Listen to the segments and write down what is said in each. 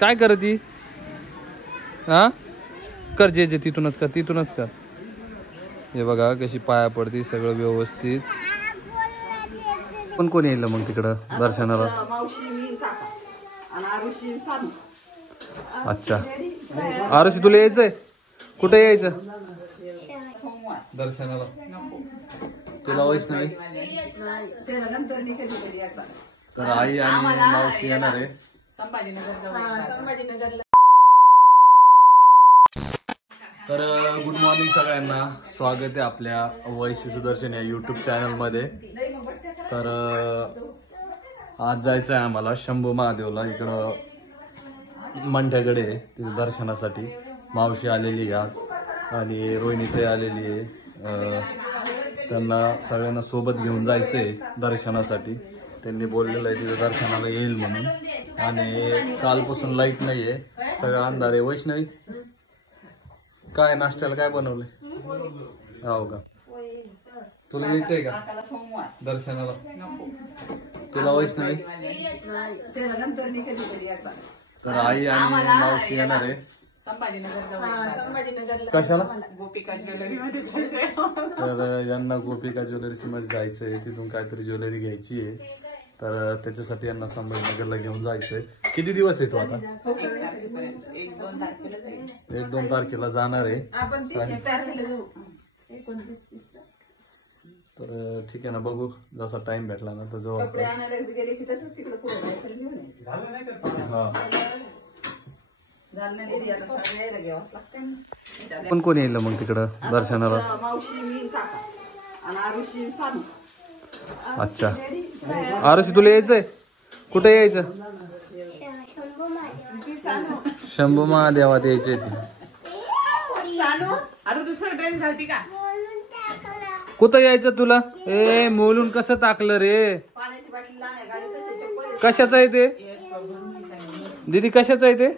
काय करती? हा कर, जे तिथूनच कर, तिथूनच कर. हे बघा कशी पाया पडती, सगळं व्यवस्थित. पण कोण येईल मग तिकडं दर्शनाला? अच्छा, आरुषी तुला यायचंय? कुठे यायचं दर्शनाला? तुला वैष्णवी? तर आई आणि मावशी येणार आहे. तर गुड मॉर्निंग सगळ्यांना, स्वागत आहे आपल्या वैष्णवी सुदर्शन या युट्यूब चॅनल मध्ये. तर आज जायचं आहे आम्हाला शंभू महादेवला, इकडं मंठ्याकडे, तिथे दर्शनासाठी. मावशी आलेली आहे आज आणि रोहिणीताई आलेली आहे. त्यांना सगळ्यांना सोबत घेऊन जायचंय दर्शनासाठी. त्यांनी बोललेलं आहे तिथे दर्शनाला येईल म्हणून. आणि कालपासून लाईट नाहीये, सगळं अंधार आहे. वैष्णवी काय नाश्त्याला काय बनवलंय? हो का, तुला यायचंय का दर्शनाला? तुला वैष्णवी? तर आई आणि मावशी येणार आहे. कशाला? तर यांना गोपिका ज्वेलर्स मध्ये जायचंय, तिथून काहीतरी ज्वेलरी घ्यायची आहे. तर त्याच्यासाठी यांना संभाजीनगरला घेऊन जायचंय. किती दिवस आहे तू आता? 1-2 तारखेला जाणार आहे. तर ठीक आहे ना, बघू जसा टाइम भेटला ना तर जाऊ आपण. पण कोण येईल मग तिकडं दर्शनाला? अच्छा, आरुषी तुला यायचंय? कुठे यायचं? शंभू महादेवात यायचंय. कुठं यायचं तुला? ए मोलून कसं टाकलं रे? कशाचं आहे ते दीदी? कशाचं आहे ते?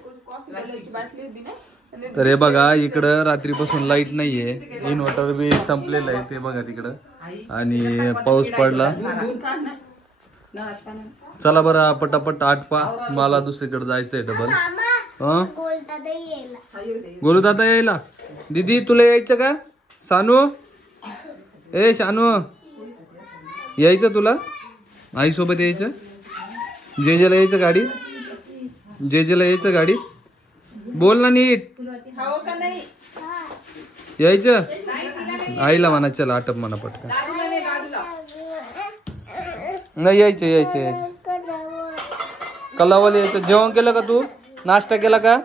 तर हे बघा, इकडं रात्रीपासून लाईट नाहीये, इन्व्हर्टर बी संपलेलं आहे. ते बघा तिकडं, आणि पाऊस पडला. चला बरं पटापट आटपा, मला दुसरीकडे जायचंय डबल. गोलू दादा यायला? दीदी तुला यायचं का? सानू, ए शानू यायचं तुला? आई सोबत यायचं? जेजेला यायचं गाडी? जेजेला यायचं गाडी? बोल ना नीट. यायचं? आईला म्हणा चला आटप म्हणा पटकन. नाही यायचं यायचं यायचं. कलावाला यायचं. जेवण केलं का तू? नाश्ता केला का?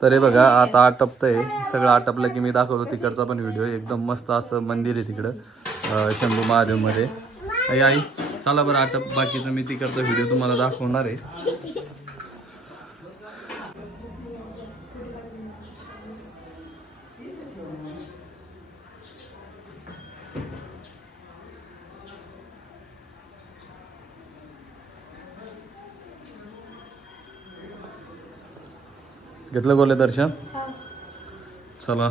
तर हे बघा आता आटपतंय सगळं. आटपलं की मी दाखवतो तिकडचा पण व्हिडिओ. एकदम मस्त असं मंदिर आहे तिकडं शंभू महादेव मध्ये. आई चला बरं आटप, बाकीचं मी तिकडचा व्हिडिओ तुम्हाला दाखवणार आहे. घेतलं गोले दर्शन? चला.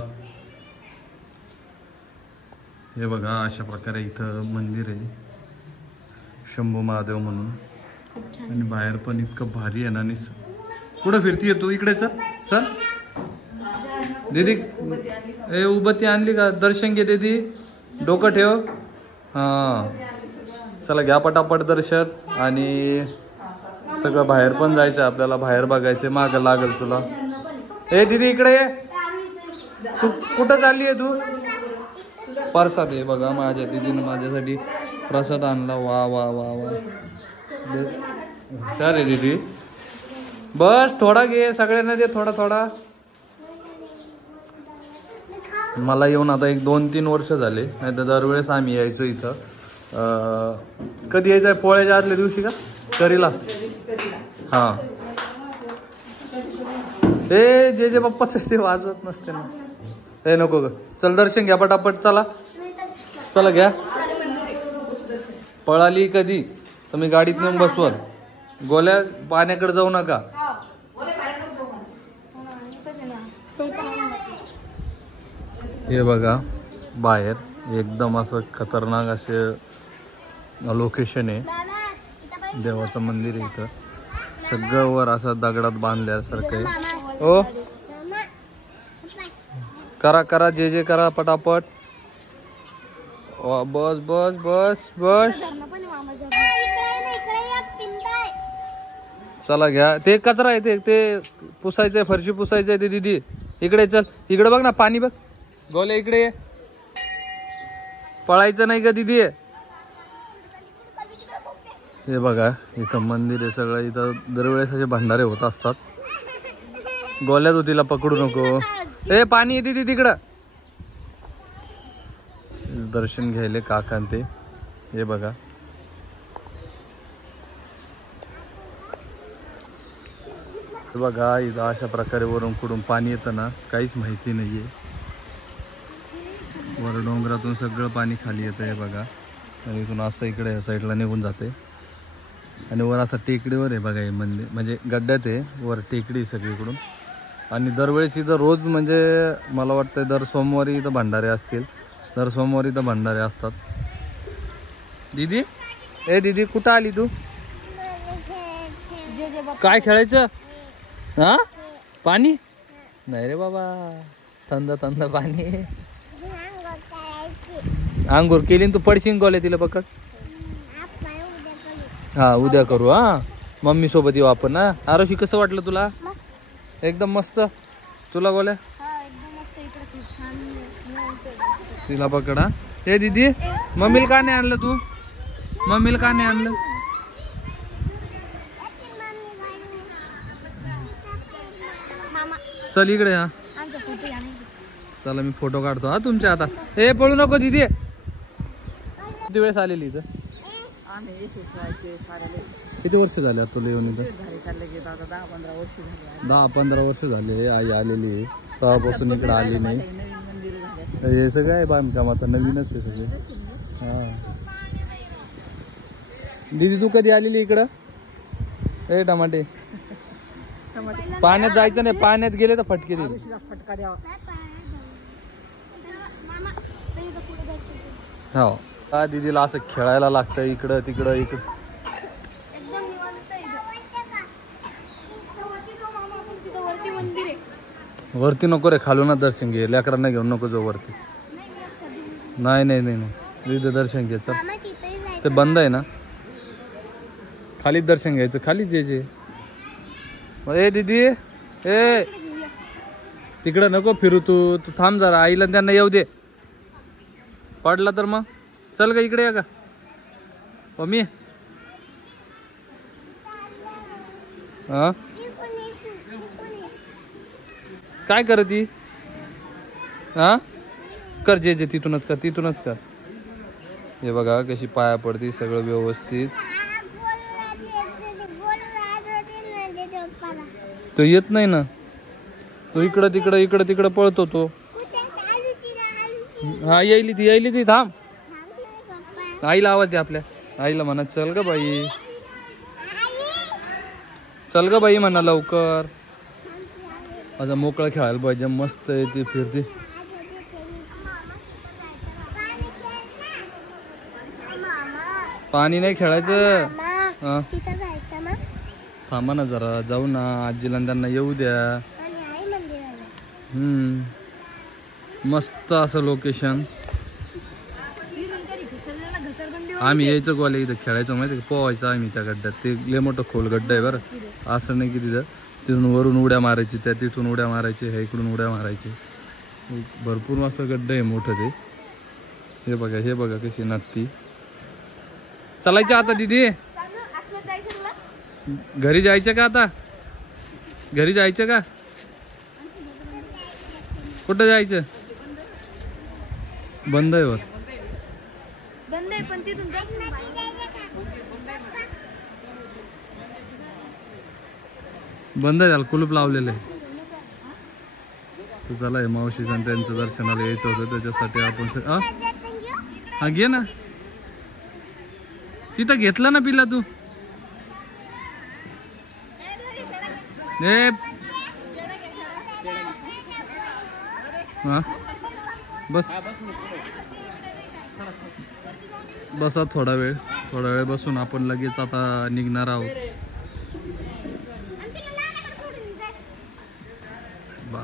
हे बघा अशा प्रकारे इथं मंदिर आहे शंभू महादेव म्हणून. आणि बाहेर पण इतकं भारी आहे ना. कुठं फिरतीये तू? इकडे चल चल. दीदी ए उबत्ती आणली का? दर्शन घे दीदी, डोकं ठेव. हा चला घ्या पटापट दर्शन. आणि सगळं बाहेर पण जायचं आपल्याला, बाहेर बघायचं. मागं लागल तुला. ए दीदी इकडे ये. तू कुठं चालली आहे तू? प्रसाद आहे बघा, माझ्या दीदीनं माझ्यासाठी प्रसाद आणला. वा वा वा वा. काय रे दीदी? बस थोडा घे, सगळ्यांना दे थोडा थोडा. मला येऊन आता 1-2-3 वर्ष झाले, नाही तर दरवेळेस आम्ही यायचो इथं. कधी यायचं? पोळ्याच्या आदल्या दिवशी का करीला? हा. ए जे बाप्पाच ते वाजवत नसते ना. ए नको ग, चल दर्शन घ्या पटापट. चला चला घ्या. पळाली कधी तर मी गाडीत नेऊन बसवल. गोल्या पाण्याकडे जाऊ नका. हे बघा बाहेर एकदम असं खतरनाक असे लोकेशन आहे. देवाचं मंदिर आहे इथं. सगळं वर असं दगडात बांधल्यासारखं आहे. ओ करा करा जे जे करा पटापट. बस बस बस बस. चला घ्या. ते कचरा आहे ते पुसायचंय, फरशी पुसायचंय ते. दीदी इकडे चल, इकडे बघ ना पाणी बघ. गोल्या इकडे ये. पळायचं नाही का दीदी? हे बघा इथं मंदिर आहे सगळं. इथं दरवेळेस असे भंडारे होत असतात. गोल्या तू तिला पकडू नको. ए पाणी येते ती तिकडं. दर्शन घ्यायले काकां ते. हे बघा बघा इथं अशा प्रकारे वरून कुठून पाणी येतं ना काहीच माहिती नाहीये. वर डोंगरातून सगळं पाणी खाली येतं. हे बघा आणि इथून असं इकडे या साईडला निघून जाते. आणि वर असं टेकडीवर आहे बघा हे मंदिर. म्हणजे गड्ड्यात आहे वर टेकडी सगळीकडून. आणि दरवेळेस इथं रोज म्हणजे मला वाटतं दर सोमवारी इथं भंडारे असतील. दर सोमवारी इथं भंडारे असतात. दीदी ए दीदी कुठं आली तू? काय खेळायचं? हा पाणी नाही रे बाबा. थंड थंड पाणी. आंघोळ केली तू पडशील गोल्या तिला पकड. हा उद्या करू. हा मम्मी सोबत येऊ आपण. हा आरोशी कसं वाटलं तुला? एकदम मस्त. तुला गोल्या? तिला पकड. हा हे दीदी मम्मीला का नाही आणलं तू? मम्मीला का नाही आणलं? चल इकडे. हा चला मी फोटो काढतो हा तुमच्या आता. हे पळू नको दीदी. किती वेळेस आलेली इथं? किती वर्ष झाले तुला येऊन इथं? 10-15 वर्ष झाले. आई आलेली तेव्हापासून इकडे आली नाही. हे सगळं आहे बांधकाम आता नवीनच आहे सगळे. हा दीदी तू कधी आलेली इकडं? ए टमाटे पाण्यात जायचं नाही. पाण्यात गेले तर फटके दे. हो का दीदीला असं खेळायला लागतं इकडं तिकडं इकडं. वरती नको रे, खालूनच दर्शन घे. लेकरांना घेऊन नको जाऊ वरती. नाही नाही नाही नाही तिथं दर्शन घ्यायचं. ते बंद आहे ना. खालीच दर्शन घ्यायचं. खाली जे जे. ए दीदी ए तिकडं नको फिरू. तू थांब जरा. आईला त्यांना येऊ दे. पडला तर मग चल का इकडे या का मम्मी. हा काय कर ती? हा कर जे जे तिथूनच कर तिथूनच कर. हे बघा कशी पाया पडती सगळं व्यवस्थित. तो येत नाही ना. तो इकडं तिकडं इकडं तिकडं पळतो तो. हा यायली ती थांब. आईला आवाज दे आपल्या. आईला म्हणा चल ग बाई. चल ग बाई म्हणा लवकर. माझा मोकळा खेळायला पाहिजे. मस्त आहे ती फिरती. पाणी नाही खेळायचं. हा थांबा ना जरा. जाऊ ना आजीला त्यांना येऊ द्या. मस्त असं लोकेशन. आम्ही यायचं गोल्या इथं खेळायचं माहिती का. पोहायचं आम्ही त्या गड्ड्यात. ते लय मोठं खोल गड्डा आहे बरं. असं नाही की तिथं तिथून वरून उड्या मारायची त्या तिथून उड्या मारायची ह्या इकडून उड्या मारायची. भरपूर असं गड्डा आहे मोठं ते. हे बघा कशी नाटती. चालायचं आता दीदी? घरी जायचं का आता? घरी जायचं का? कुठं जायचं? बंद आहे वर. बंद आहे त्याला कुलूप लावलेलं आहे. तर चला हे मावशीचं आणि त्यांचं दर्शनाला यायचं होतं त्याच्यासाठी आपण. हा घे ना. तिथं घेतलं ना पिला तू. हा बस बसा थोडा वेळ बसून आपण लगेच आता निघणार आहोत. बा